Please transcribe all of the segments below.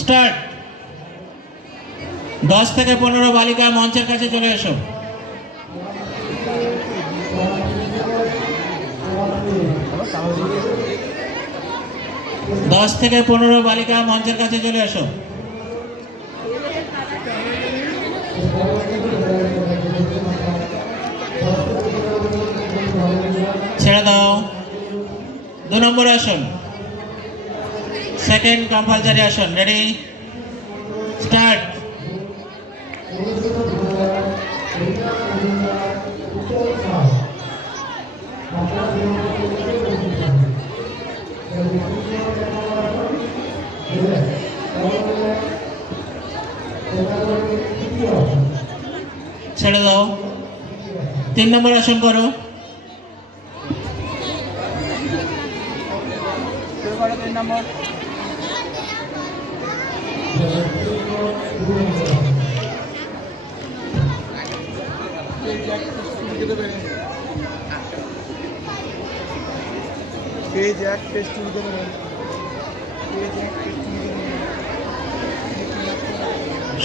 Start. 10 থেকে 15 বালিকা মঞ্চের কাছে চলে এসো। দশ থেকে 15 বালিকা মঞ্চের কাছে চলে এসো। ছেড়ে দাও। 2 নম্বর আসন, সেকেন্ড কম্পালসারি আসন। Ready, start. ছেড়ে দাও। 3 নম্বর আসন করো।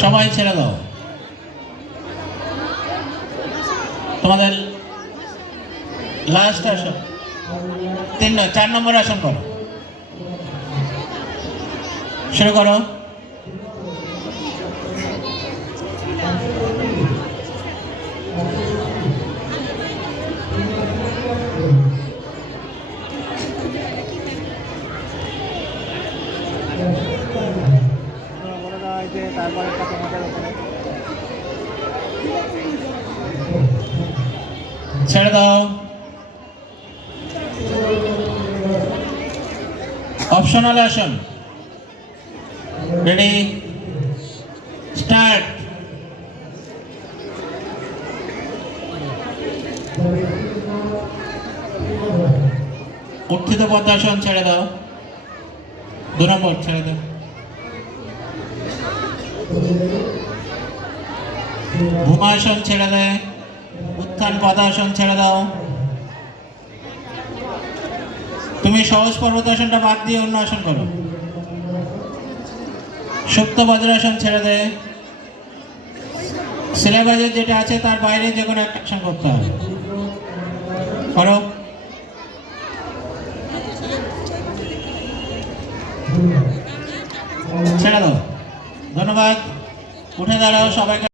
সবাই ছেড়ে দাও। তোমাদের লাস্ট আসন 4 নম্বর আসন করো। শুরু করো। ছেড়ে দাও। অপশনাল আসন। Ready, start. উত্থিত পদ্মাসন ছেড়ে দাও। 2 নম্বর ছেড়ে দাও। ভূমাসন ছেড়ে দেয়। উত্থান পদাসন ছেড়ে দাও। তুমি সহজ পর্বতাসনটা বাদ দিয়ে অন্য আসন করো। সুপ্ত বজ্রাসন ছেড়ে দে। সিলেবাসে যেটা আছে তার বাইরে যে কোনো একটা আসন করতে হবে। করো। ছেড়ে দাও। ধন্যবাদ। উঠে দাঁড়াও সবাইকে।